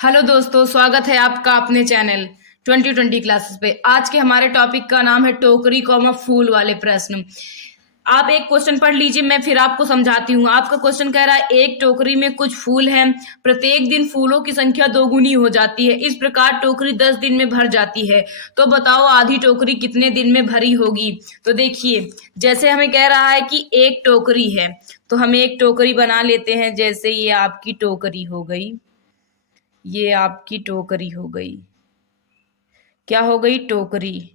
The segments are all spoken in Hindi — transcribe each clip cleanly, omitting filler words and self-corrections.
हेलो दोस्तों, स्वागत है आपका अपने चैनल 2020 क्लासेस पे। आज के हमारे टॉपिक का नाम है टोकरी कॉमा फूल वाले प्रश्न। आप एक क्वेश्चन पढ़ लीजिए, मैं फिर आपको समझाती हूँ। आपका क्वेश्चन कह रहा है एक टोकरी में कुछ फूल हैं, प्रत्येक दिन फूलों की संख्या दोगुनी हो जाती है, इस प्रकार टोकरी 10 दिन में भर जाती है। तो बताओ आधी टोकरी कितने दिन में भरी होगी। तो देखिए, जैसे हमें कह रहा है कि एक टोकरी है, तो हम एक टोकरी बना लेते हैं। जैसे ये आपकी टोकरी हो गई, ये आपकी टोकरी हो गई। क्या हो गई? टोकरी।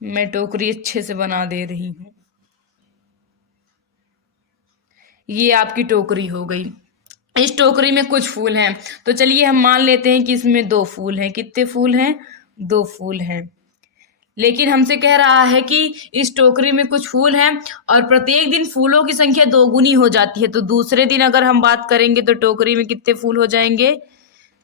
मैं टोकरी अच्छे से बना दे रही हूं। ये आपकी टोकरी हो गई। इस टोकरी में कुछ फूल हैं, तो चलिए हम मान लेते हैं कि इसमें 2 फूल हैं। कितने फूल हैं? 2 फूल हैं। लेकिन हमसे कह रहा है कि इस टोकरी में कुछ फूल हैं और प्रत्येक दिन फूलों की संख्या दोगुनी हो जाती है। तो दूसरे दिन अगर हम बात करेंगे तो टोकरी में कितने फूल हो जाएंगे?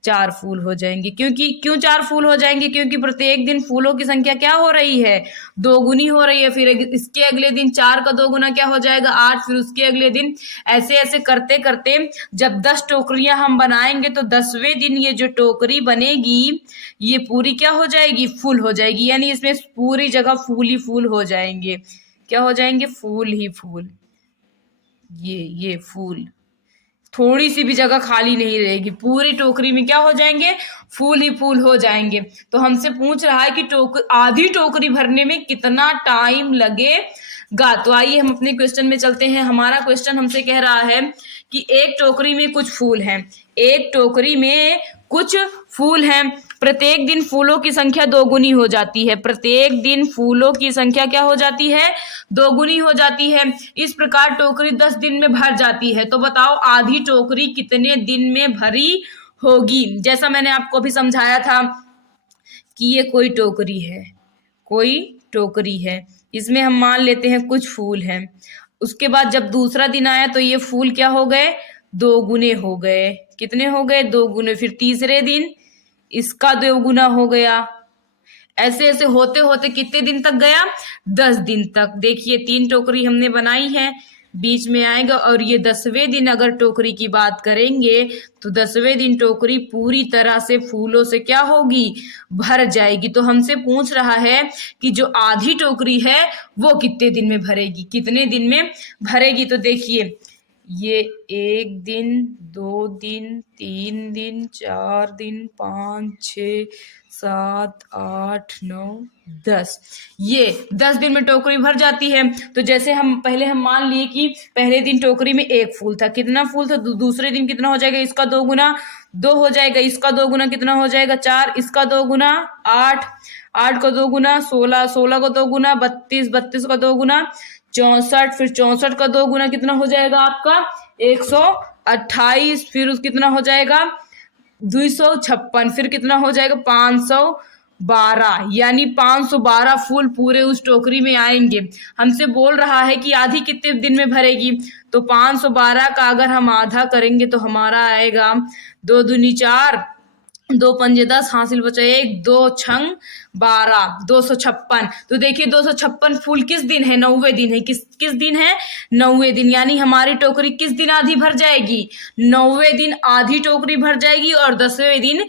4 फूल हो जाएंगे। क्यों 4 फूल हो जाएंगे? क्योंकि प्रत्येक दिन फूलों की संख्या क्या हो रही है? दोगुनी हो रही है। फिर इसके अगले दिन 4 का दोगुना क्या हो जाएगा? 8। फिर उसके अगले दिन ऐसे ऐसे करते करते जब 10 टोकरियां हम बनाएंगे तो 10वें दिन ये जो टोकरी बनेगी ये पूरी क्या हो जाएगी? फुल हो जाएगी। यानी इसमें पूरी जगह फूल ही फूल हो जाएंगे। क्या हो जाएंगे? फूल ही फूल। ये फूल, थोड़ी सी भी जगह खाली नहीं रहेगी। पूरी टोकरी में क्या हो जाएंगे? फूल ही फूल हो जाएंगे। तो हमसे पूछ रहा है कि आधी टोकरी भरने में कितना टाइम लगेगा। तो आइए हम अपने क्वेश्चन में चलते हैं। हमारा क्वेश्चन हमसे कह रहा है कि एक टोकरी में कुछ फूल हैं। एक टोकरी में कुछ फूल हैं, प्रत्येक दिन फूलों की संख्या दोगुनी हो जाती है। प्रत्येक दिन फूलों की संख्या क्या हो जाती है? दोगुनी हो जाती है। इस प्रकार टोकरी 10 दिन में भर जाती है। तो बताओ आधी टोकरी कितने दिन में भरी होगी। जैसा मैंने आपको अभी समझाया था कि ये कोई टोकरी है, कोई टोकरी है, इसमें हम मान लेते हैं कुछ फूल हैं। उसके बाद जब दूसरा दिन आया तो ये फूल क्या हो गए? दोगुने हो गए। कितने हो गए? दोगुने। फिर तीसरे दिन इसका दोगुना हो गया। ऐसे ऐसे होते होते कितने दिन तक गया? 10 दिन तक। देखिए 3 टोकरी हमने बनाई है, बीच में आएगा और ये 10वें दिन अगर टोकरी की बात करेंगे तो 10वें दिन टोकरी पूरी तरह से फूलों से क्या होगी? भर जाएगी। तो हमसे पूछ रहा है कि जो आधी टोकरी है वो कितने दिन में भरेगी, कितने दिन में भरेगी। तो देखिए ये 1 दिन, 2 दिन, 3 दिन, 4 दिन, 5, 6, 7, 8, 9, 10। ये 10 दिन में टोकरी भर जाती है। तो जैसे हम मान लिए कि पहले दिन टोकरी में 1 फूल था। कितना फूल था? दूसरे दिन कितना हो जाएगा? इसका दोगुना 2 हो जाएगा। इसका दोगुना कितना हो जाएगा? 4। इसका दोगुना 8। 8 का दोगुना 16। 16 का दोगुना 32। 32 का दोगुना 64। फिर 64 का दोगुना कितना हो जाएगा आपका? 128। फिर उस कितना हो जाएगा? 256। फिर कितना हो जाएगा? 512। यानी 512 फूल पूरे उस टोकरी में आएंगे। हमसे बोल रहा है कि आधी कितने दिन में भरेगी। तो 512 का अगर हम आधा करेंगे तो हमारा आएगा 2 दूनी 4, 2 पंजे 10, हासिल बचा 1, 2 छंग 12, 256। तो देखिए 256 फूल किस दिन है? 9वें दिन है। किस किस दिन है? 9वें दिन। यानी हमारी टोकरी किस दिन आधी भर जाएगी? 9वें दिन आधी टोकरी भर जाएगी और 10वें दिन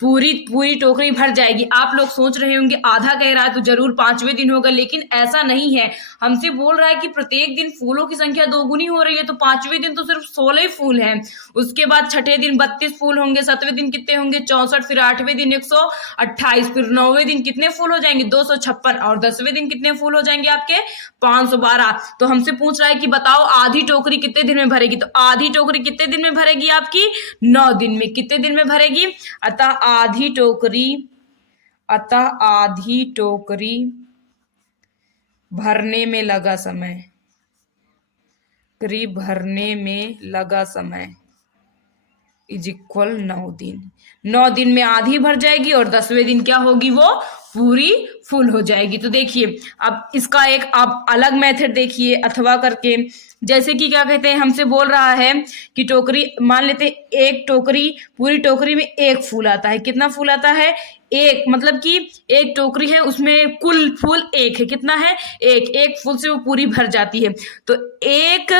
पूरी पूरी टोकरी भर जाएगी। आप लोग सोच रहे होंगे आधा कह रहा है तो जरूर 5वें दिन होगा, लेकिन ऐसा नहीं है। हमसे बोल रहा है कि प्रत्येक दिन फूलों की संख्या दोगुनी हो रही है, तो 5वें दिन तो सिर्फ 16 ही फूल हैं। उसके बाद छठे दिन 32 फूल होंगे। 7वें दिन कितने होंगे? 64। फिर 8वें दिन 128। फिर 9वें दिन कितने फूल हो जाएंगे? 256। और 10वें दिन कितने फूल हो जाएंगे आपके? 512। तो हमसे पूछ रहा है कि बताओ आधी टोकरी कितने दिन में भरेगी। तो आधी टोकरी कितने दिन में भरेगी आपकी? 9 दिन में। कितने दिन में भरेगी? अतः आधी टोकरी भरने में लगा समय, भरने में लगा समय इज इक्वल 9 दिन। 9 दिन में आधी भर जाएगी और 10वें दिन क्या होगी? वो पूरी फुल हो जाएगी। तो देखिए अब इसका एक आप अलग मेथड देखिए अथवा करके। जैसे कि क्या कहते हैं, हमसे बोल रहा है कि टोकरी मान लेते हैं, एक टोकरी, पूरी टोकरी में 1 फूल आता है। कितना फूल आता है? 1। मतलब कि एक टोकरी है उसमें कुल फूल 1 है। कितना है? 1। 1 फूल से वो पूरी भर जाती है। तो 1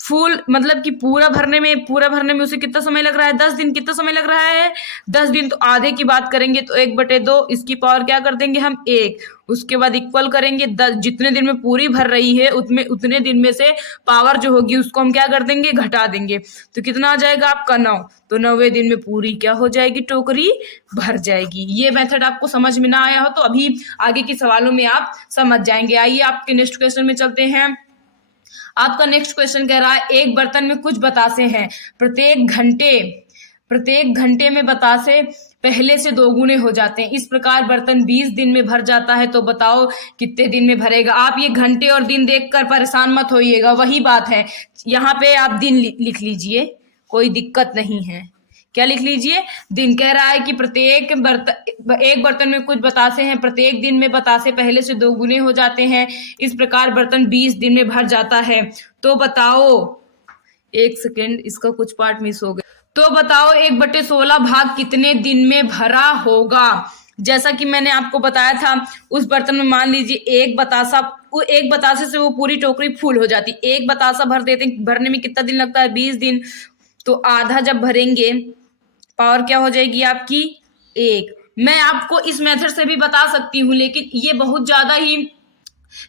फुल मतलब कि पूरा भरने में उसे कितना समय लग रहा है, 10 दिन। कितना समय लग रहा है, 10 दिन। तो आधे की बात करेंगे तो 1/2, इसकी पावर क्या कर देंगे हम 1, उसके बाद इक्वल करेंगे 10, जितने दिन में पूरी भर रही है उतने दिन में से पावर जो होगी उसको हम क्या कर देंगे, घटा देंगे। तो कितना आ जाएगा आपका 9। तो 9वें दिन में पूरी क्या हो जाएगी, टोकरी भर जाएगी। ये मेथड आपको समझ में ना आया हो तो अभी आगे के सवालों में आप समझ जाएंगे। आइए आपके नेक्स्ट क्वेश्चन में चलते हैं। आपका नेक्स्ट क्वेश्चन कह रहा है, एक बर्तन में कुछ बतासे हैं, प्रत्येक घंटे में बतासे पहले से 2 गुने हो जाते हैं। इस प्रकार बर्तन 20 दिन में भर जाता है, तो बताओ कितने दिन में भरेगा। आप ये घंटे और दिन देखकर परेशान मत होइएगा, वही बात है। यहाँ पे आप दिन लिख लीजिए, कोई दिक्कत नहीं है। क्या लिख लीजिए, दिन। कह रहा है कि एक बर्तन में कुछ बतासे हैं, प्रत्येक दिन में बतासे पहले से 2 गुने हो जाते हैं। इस प्रकार बर्तन 20 दिन में भर जाता है। तो बताओ, एक सेकेंड, इसका कुछ पार्ट मिस हो गया। तो बताओ 1/16 भाग कितने दिन में भरा होगा। जैसा कि मैंने आपको बताया था, उस बर्तन में मान लीजिए एक बतासे से वो पूरी टोकरी फुल हो जाती। एक बतासा भर देते, भरने में कितना दिन लगता है, 20 दिन। तो आधा जब भरेंगे, पावर क्या हो जाएगी आपकी 1। मैं आपको इस मेथड से भी बता सकती हूँ, लेकिन ये बहुत ज्यादा ही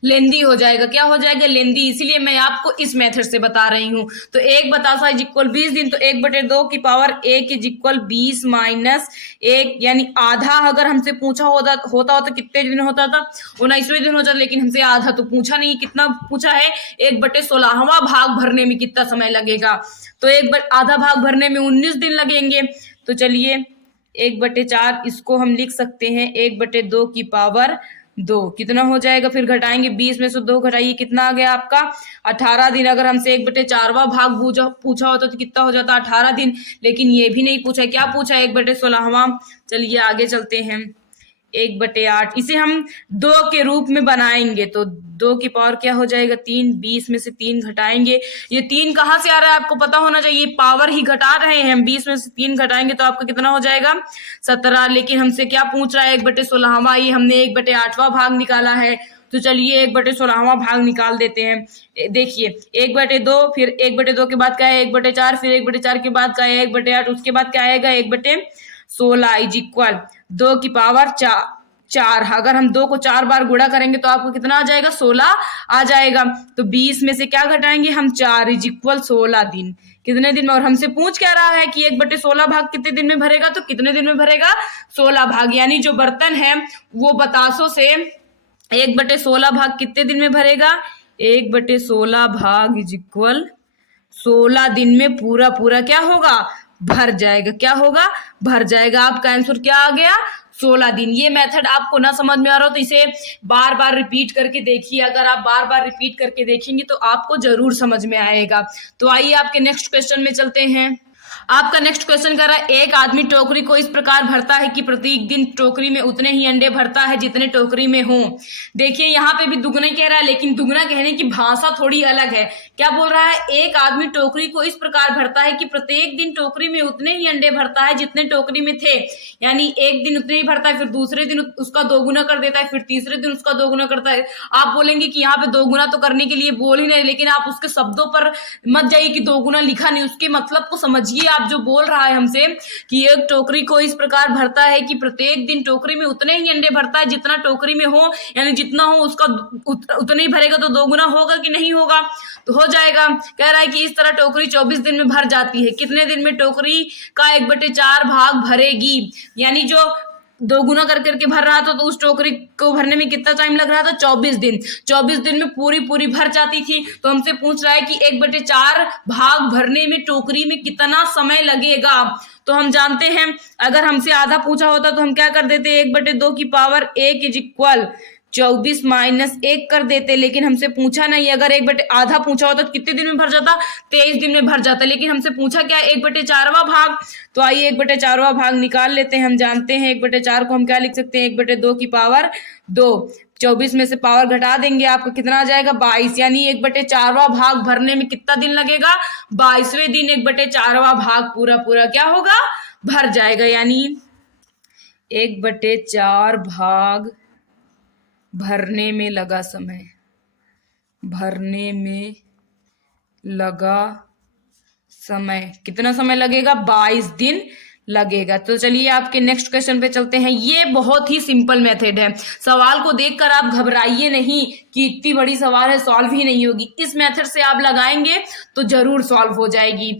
लेंदी हो जाएगा। क्या हो जाएगा, लेंदी। इसीलिए मैं आपको इस मेथड से बता रही हूँ। तो 1 बतासा इज इक्वल 20 दिन, तो 1/2 की पावर 1 इज इक्वल 20 माइनस 1, यानी आधा। अगर हमसे पूछा होता तो कितने दिन होता था, 19वें दिन हो जाता। लेकिन हमसे आधा तो पूछा नहीं, कितना पूछा है, 1/16वां भाग भरने में कितना समय लगेगा। तो आधा भाग भरने में 19 दिन लगेंगे। तो चलिए 1/4 इसको हम लिख सकते हैं 1/2 की पावर 2। कितना हो जाएगा, फिर घटाएंगे, 20 में से 2 घटाइए, कितना आ गया आपका 18 दिन। अगर हमसे 1/4वां भाग पूछा होता तो कितना हो जाता, 18 दिन। लेकिन ये भी नहीं पूछा, क्या पूछा, 1/16वां। चलिए आगे चलते हैं। 1/8 इसे हम 2 के रूप में बनाएंगे, तो 2 की पावर क्या हो जाएगा 3। 20 में से 3 घटाएंगे, ये 3 कहाँ से आ रहा है आपको पता होना चाहिए, पावर ही घटा रहे हैं हम। 20 में से 3 घटाएंगे तो आपका कितना हो जाएगा 17। लेकिन हमसे क्या पूछ रहा है, 1/16वां। ये हमने 1/8वां भाग निकाला है। तो चलिए 1/16वां भाग निकाल देते हैं। देखिए 1/2, फिर 1/2 के बाद क्या है 1/4, फिर 1/4 के बाद क्या है 1/8, उसके बाद क्या आएगा 1/16 इज इक्वल 2 की पावर 4। अगर हम 2 को 4 बार गुणा करेंगे तो आपको कितना आ जाएगा 16 आ जाएगा। तो 20 में से क्या घटाएंगे हम 4 इज इक्वल 16 दिन। कितने दिन में, और हमसे पूछ क्या रहा है कि 1/16 भाग कितने दिन में भरेगा, तो कितने दिन में भरेगा 16 भाग। यानी जो बर्तन है वो बतासों से 1/16 भाग कितने दिन में भरेगा, 1/16 भाग इज इक्वल 16 दिन में पूरा पूरा क्या होगा, भर जाएगा। क्या होगा, भर जाएगा। आपका आंसर क्या आ गया 16 दिन। ये मेथड आपको ना समझ में आ रहा हो तो इसे बार बार रिपीट करके देखिए। अगर आप बार बार रिपीट करके देखेंगे तो आपको जरूर समझ में आएगा। तो आइए आपके नेक्स्ट क्वेश्चन में चलते हैं। आपका नेक्स्ट क्वेश्चन कर रहा है, एक आदमी टोकरी को इस प्रकार भरता है कि प्रत्येक दिन टोकरी में उतने ही अंडे भरता है जितने टोकरी में हों। देखिए यहाँ पे भी दुगना कह रहा है, लेकिन दुगना कहने की भाषा थोड़ी अलग है। क्या बोल रहा है, एक आदमी टोकरी को इस प्रकार भरता है कि प्रत्येक दिन टोकरी में उतने ही अंडे भरता है जितने टोकरी में थे। यानी एक दिन उतने ही भरता है, फिर दूसरे दिन उसका 2 गुना कर देता है, फिर तीसरे दिन उसका 2 गुना करता है। आप बोलेंगे कि यहाँ पे 2 गुना तो करने के लिए बोल ही नहीं, लेकिन आप उसके शब्दों पर मत जाइए कि 2 गुना लिखा नहीं, उसके मतलब को समझिए। आप जो बोल रहा है हमसे कि एक टोकरी को इस प्रकार भरता है कि प्रत्येक दिन टोकरी में उतने ही अंडे भरता है जितना टोकरी में हो, यानी जितना हो उसका उतना ही भरेगा। तो 2 गुना होगा कि नहीं होगा, तो हो जाएगा। कह रहा है कि इस तरह टोकरी 24 दिन में भर जाती है। कितने दिन में टोकरी का 1/4 भाग भरेगी, यानी जो 2 गुना कर करके भर रहा था तो उस टोकरी को भरने में कितना टाइम लग रहा था 24 दिन। 24 दिन में पूरी पूरी भर जाती थी। तो हमसे पूछ रहा है कि 1/4 भाग भरने में टोकरी में कितना समय लगेगा। तो हम जानते हैं, अगर हमसे आधा पूछा होता तो हम क्या कर देते, 1/2 की पावर 1 इज इक्वल 24 माइनस 1 कर देते। लेकिन हमसे पूछा नहीं, अगर आधा पूछा होता तो कितने दिन में भर जाता, 23 दिन में भर जाता। लेकिन हमसे पूछा क्या, 1/4वां भाग। तो आइए 1/4वां भाग निकाल लेते हैं। हम जानते हैं 1/4 को हम क्या लिख सकते हैं, 1/2 की पावर 2। 24 में से पावर घटा देंगे, आपको कितना आ जाएगा 22। यानी 1/4वां भाग भरने में कितना दिन लगेगा, 22वें दिन 1/4वां भाग पूरा पूरा क्या होगा, भर जाएगा। यानी 1/4 भाग भरने में लगा समय, भरने में लगा समय, कितना समय लगेगा? 22 दिन लगेगा। तो चलिए आपके नेक्स्ट क्वेश्चन पे चलते हैं। ये बहुत ही सिंपल मेथड है, सवाल को देखकर आप घबराइए नहीं कि इतनी बड़ी सवाल है सॉल्व ही नहीं होगी। इस मेथड से आप लगाएंगे तो जरूर सॉल्व हो जाएगी।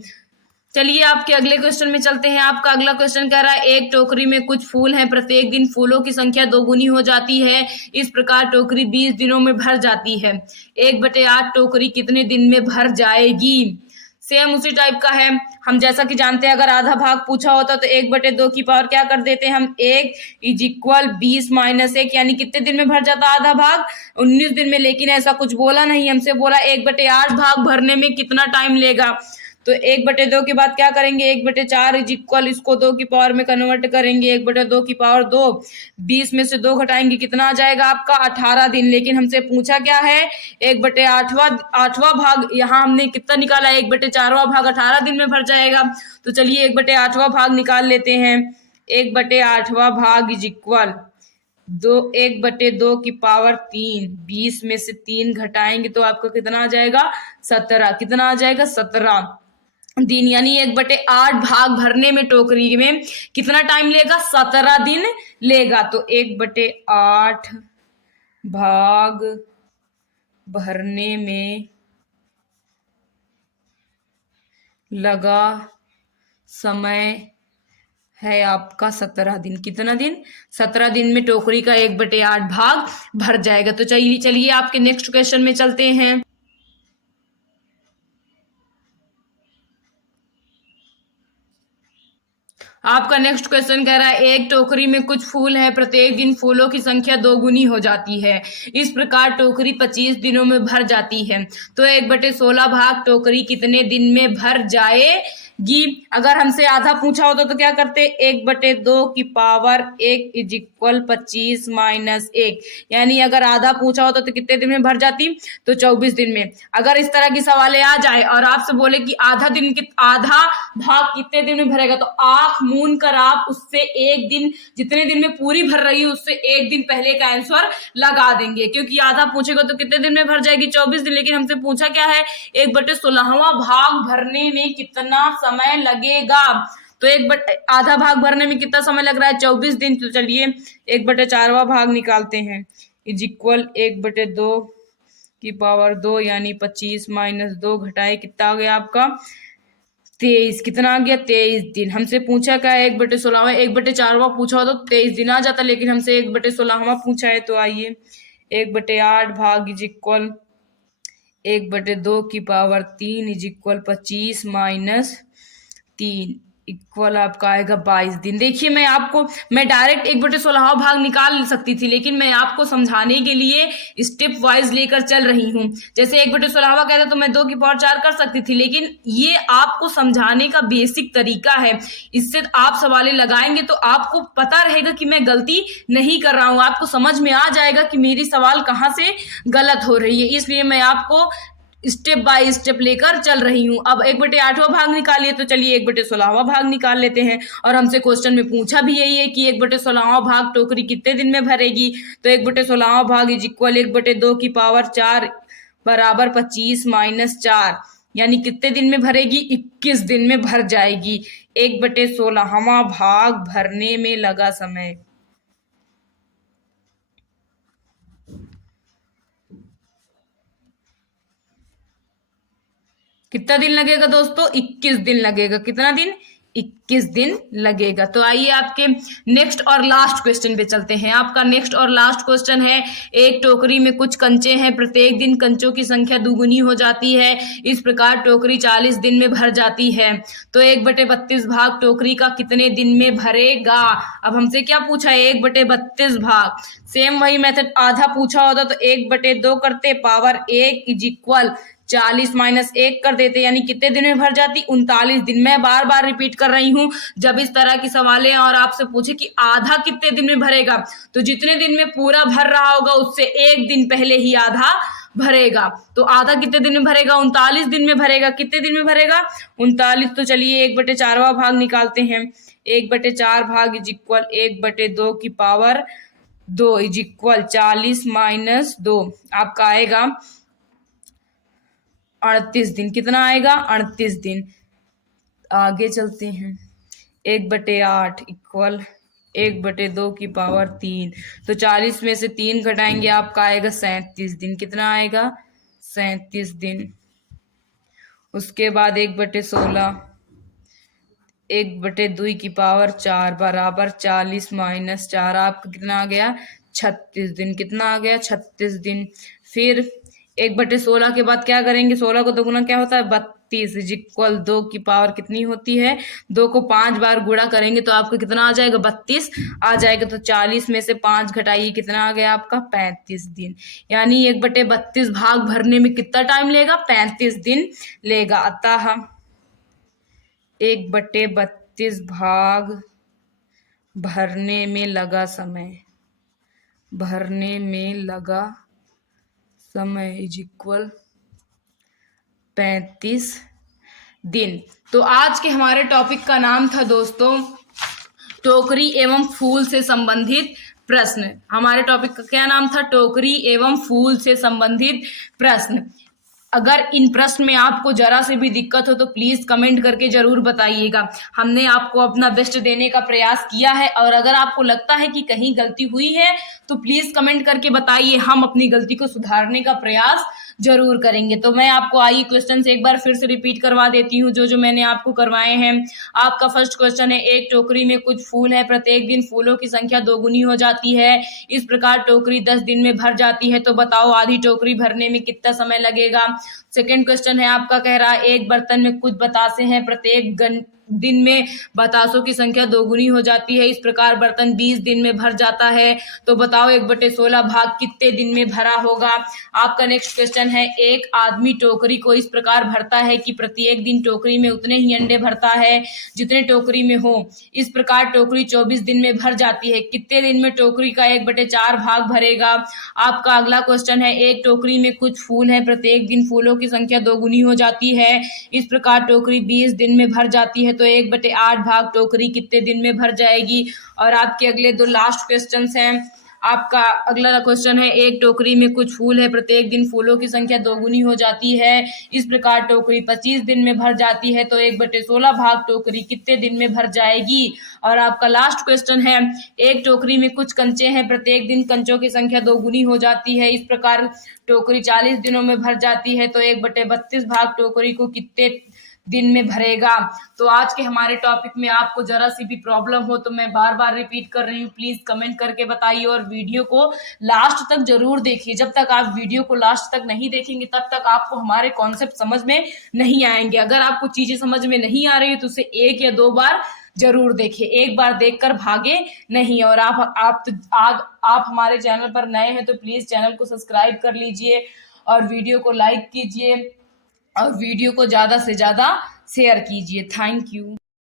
चलिए आपके अगले क्वेश्चन में चलते हैं। आपका अगला क्वेश्चन कह रहा है एक टोकरी में कुछ फूल हैं, प्रत्येक दिन फूलों की संख्या दोगुनी हो जाती है, इस प्रकार टोकरी 20 दिनों में भर जाती है। 1/8 टोकरी कितने दिन में भर जाएगी? सेम उसी टाइप का है। हम जैसा कि जानते हैं अगर आधा भाग पूछा होता तो 1/2 की पावर क्या कर देते हैं हम, 1 = 20 - 1, यानी कितने दिन में भर जाता आधा भाग? 19 दिन में। लेकिन ऐसा कुछ बोला नहीं, हमसे बोला 1/8 भाग भरने में कितना टाइम लेगा। तो 1/2 के बाद क्या करेंगे, 1/4 = इसको 2 की पावर में कन्वर्ट करेंगे, 1/2 की पावर 2, 20 में से 2 घटाएंगे, कितना आ जाएगा आपका? 18 दिन। लेकिन हमसे पूछा क्या है, 1/8वां भाग, यहाँ हमने कितना निकाला, 1/4वां भाग 18 दिन में भर जाएगा। तो चलिए 1/8वां भाग निकाल लेते हैं। 1/8वां भाग = 1/2 की पावर 3, 20 में से 3 घटाएंगे तो आपको कितना आ जाएगा? 17। कितना आ जाएगा? 17 दिन। यानी 1/8 भाग भरने में टोकरी में कितना टाइम लेगा? 17 दिन लेगा। तो 1/8 भाग भरने में लगा समय है आपका 17 दिन। कितना दिन? 17 दिन में टोकरी का 1/8 भाग भर जाएगा। तो चलिए आपके नेक्स्ट क्वेश्चन में चलते हैं। आपका नेक्स्ट क्वेश्चन कह रहा है एक टोकरी में कुछ फूल है, प्रत्येक दिन फूलों की संख्या दोगुनी हो जाती है, इस प्रकार टोकरी 25 दिनों में भर जाती है। तो 1/16 भाग टोकरी कितने दिन में भर जाएगी? अगर हमसे आधा पूछा होता तो क्या करते, 1/2 की पावर 1 = 25 - 1, यानी अगर आधा पूछा होता तो कितने दिन में भर जाती? तो 24 दिन में। अगर इस तरह की सवाल आ जाए और आपसे बोले कि आधा भाग कितने दिन में भरेगा, तो आंख मूंद कर आप उससे एक दिन, जितने दिन में पूरी भर रही है उससे एक दिन पहले का आंसर लगा देंगे, क्योंकि आधा पूछेगा तो कितने दिन में भर जाएगी? 24 दिन। लेकिन हमसे पूछा क्या है, 1/16वां भाग भरने में कितना समय लगेगा? तो आधा भाग भरने में कितना समय लग रहा है? 24 दिन। तो चलिए 1/4वां भाग निकालते हैं, = 1/2 की पावर 2, यानी 25 - 2 घटाए कितना आ गया आपका? 23। कितना आ गया? 23 दिन। हमसे पूछा क्या है, 1/16वां, 1/4वां पूछा हो तो 23 दिन आ जाता, लेकिन हमसे 1/16वां पूछा है। तो आइए 1/8 भाग = 1/2 की पावर 3 = 25 - 3 इक्वल आपका आएगा 22 दिन। देखिए मैं डायरेक्ट 1/16वां भाग निकाल सकती थी, लेकिन मैं आपको समझाने के लिए स्टेप वाइज लेकर चल रही हूँ। जैसे 1/16वां कहते तो मैं 2 की पावर 4 कर सकती थी, लेकिन ये आपको समझाने का बेसिक तरीका है। इससे आप सवाल लगाएंगे तो आपको पता रहेगा कि मैं गलती नहीं कर रहा हूँ, आपको समझ में आ जाएगा कि मेरी सवाल कहाँ से गलत हो रही है। इसलिए मैं आपको स्टेप बाय स्टेप लेकर चल रही हूँ। अब 1/8वां भाग निकालिए, तो चलिए 1/16वां भाग निकाल लेते हैं। और हमसे क्वेश्चन में पूछा भी यही है कि 1/16वां भाग टोकरी कितने दिन में भरेगी? तो 1/16वां भाग = 1/2 की पावर 4 बराबर 25 - 4, यानी कितने दिन में भरेगी? 21 दिन में भर जाएगी। 1/16वां भाग भरने में लगा समय कितना दिन लगेगा दोस्तों? 21 दिन लगेगा। कितना दिन? 21 दिन लगेगा। तो आइए आपके नेक्स्ट और लास्ट क्वेश्चन पे चलते हैं। आपका नेक्स्ट और लास्ट क्वेश्चन है एक टोकरी में कुछ कंचे हैं, प्रत्येक दिन कंचों की संख्या दुगुनी हो जाती है, इस प्रकार टोकरी 40 दिन में भर जाती है। तो 1/32 भाग टोकरी का कितने दिन में भरेगा? अब हमसे क्या पूछा है? 1/32 भाग। सेम वही मेथड, आधा पूछा होता तो 1/2 करते, पावर 1 = 40 - 1 कर देते, यानी कितने दिन में भर जाती? 39 दिन। मैं बार बार रिपीट कर रही हूँ, जब इस तरह की सवालें और आपसे पूछे कि आधा कितने दिन में भरेगा, तो जितने दिन में पूरा भर रहा होगा उससे एक दिन पहले ही आधा भरेगा। तो आधा कितने दिन में भरेगा? 39 दिन में भरेगा। कितने दिन में भरेगा? 39। तो चलिए 1/4वां भाग निकालते हैं। 1/4 भाग = 1/2 की पावर 2 = 40 - 2 आपका आएगा 38 दिन। कितना आएगा? 38 दिन। आगे चलते हैं। 1/8 इक्वल 1/2 की पावर 3। तो 40 में से 3 घटाएंगे, आपका आएगा 37 दिन। कितना आएगा? 37 दिन। उसके बाद 1/16 1/2 की पावर 4 बराबर 40 माइनस 4, आपका कितना आ गया? 36 दिन। कितना आ गया? 36 दिन। फिर 1/16 के बाद क्या करेंगे? 16 को दोगुना क्या होता है? 32 इक्वल 2 की पावर कितनी होती है? 2 को 5 बार गुणा करेंगे तो आपका कितना आ जाएगा? 32 आ जाएगा। तो 40 में से 5 घटाइए, कितना आ गया आपका? 35 दिन। यानी 1/32 भाग भरने में कितना टाइम लेगा? 35 दिन लेगा। अतः 1/32 भाग भरने में लगा समय इज इक्वल 35 दिन। तो आज के हमारे टॉपिक का नाम था दोस्तों टोकरी एवं फूल से संबंधित प्रश्न। हमारे टॉपिक का क्या नाम था? टोकरी एवं फूल से संबंधित प्रश्न। अगर इन प्रश्न में आपको जरा से भी दिक्कत हो तो प्लीज कमेंट करके जरूर बताइएगा। हमने आपको अपना बेस्ट देने का प्रयास किया है, और अगर आपको लगता है कि कहीं गलती हुई है तो प्लीज कमेंट करके बताइए, हम अपनी गलती को सुधारने का प्रयास जरूर करेंगे। तो मैं आपको आइए क्वेश्चन एक बार फिर से रिपीट करवा देती हूँ जो मैंने आपको करवाए हैं। आपका फर्स्ट क्वेश्चन है, एक टोकरी में कुछ फूल है, प्रत्येक दिन फूलों की संख्या दोगुनी हो जाती है, इस प्रकार टोकरी 10 दिन में भर जाती है, तो बताओ आधी टोकरी भरने में कितना समय लगेगा। सेकेंड क्वेश्चन है आपका, कह रहा है एक बर्तन में कुछ बतासे हैं, प्रत्येक दिन में बतासों की संख्या दोगुनी हो जाती है, इस प्रकार बर्तन 20 दिन में भर जाता है, तो बताओ 1/16 भाग कितने दिन में भरा होगा। आपका नेक्स्ट क्वेश्चन है, एक आदमी टोकरी को इस प्रकार भरता है कि प्रत्येक दिन टोकरी में उतने ही अंडे भरता है जितने टोकरी में हो, इस प्रकार टोकरी 24 दिन में भर जाती है, कितने दिन में टोकरी का 1/4 भाग भरेगा। आपका अगला क्वेश्चन है, एक टोकरी में कुछ फूल है, प्रत्येक दिन फूलों की संख्या दोगुनी हो जाती है, इस प्रकार टोकरी 20 दिन में भर जाती है, तो 1/8 भाग टोकरी कितने दिन में भर जाएगी। और आपके अगले 2 लास्ट क्वेश्चन हैं। आपका अगला क्वेश्चन है, एक टोकरी में कुछ फूल है, प्रत्येक दिन फूलों की संख्या दोगुनी हो जाती है, इस प्रकार टोकरी 25 दिन में भर जाती है, तो 1/16 भाग टोकरी कितने दिन में भर जाएगी। और आपका लास्ट क्वेश्चन है, एक टोकरी में कुछ कंचे हैं, प्रत्येक दिन कंचों की संख्या दोगुनी हो जाती है, इस प्रकार टोकरी 40 दिनों में भर जाती है, तो 1/32 भाग टोकरी को कितने दिन में भरेगा। तो आज के हमारे टॉपिक में आपको जरा सी भी प्रॉब्लम हो तो मैं बार बार रिपीट कर रही हूँ, प्लीज कमेंट करके बताइए, और वीडियो को लास्ट तक जरूर देखिए। जब तक आप वीडियो को लास्ट तक नहीं देखेंगे तब तक आपको हमारे कॉन्सेप्ट समझ में नहीं आएंगे। अगर आपको चीजें समझ में नहीं आ रही है तो उसे 1 या 2 बार जरूर देखिए, एक बार देखकर भागे नहीं। और आप हमारे चैनल पर नए हैं तो प्लीज चैनल को सब्सक्राइब कर लीजिए, और वीडियो को लाइक कीजिए, और वीडियो को ज्यादा से ज्यादा शेयर कीजिए। Thank you.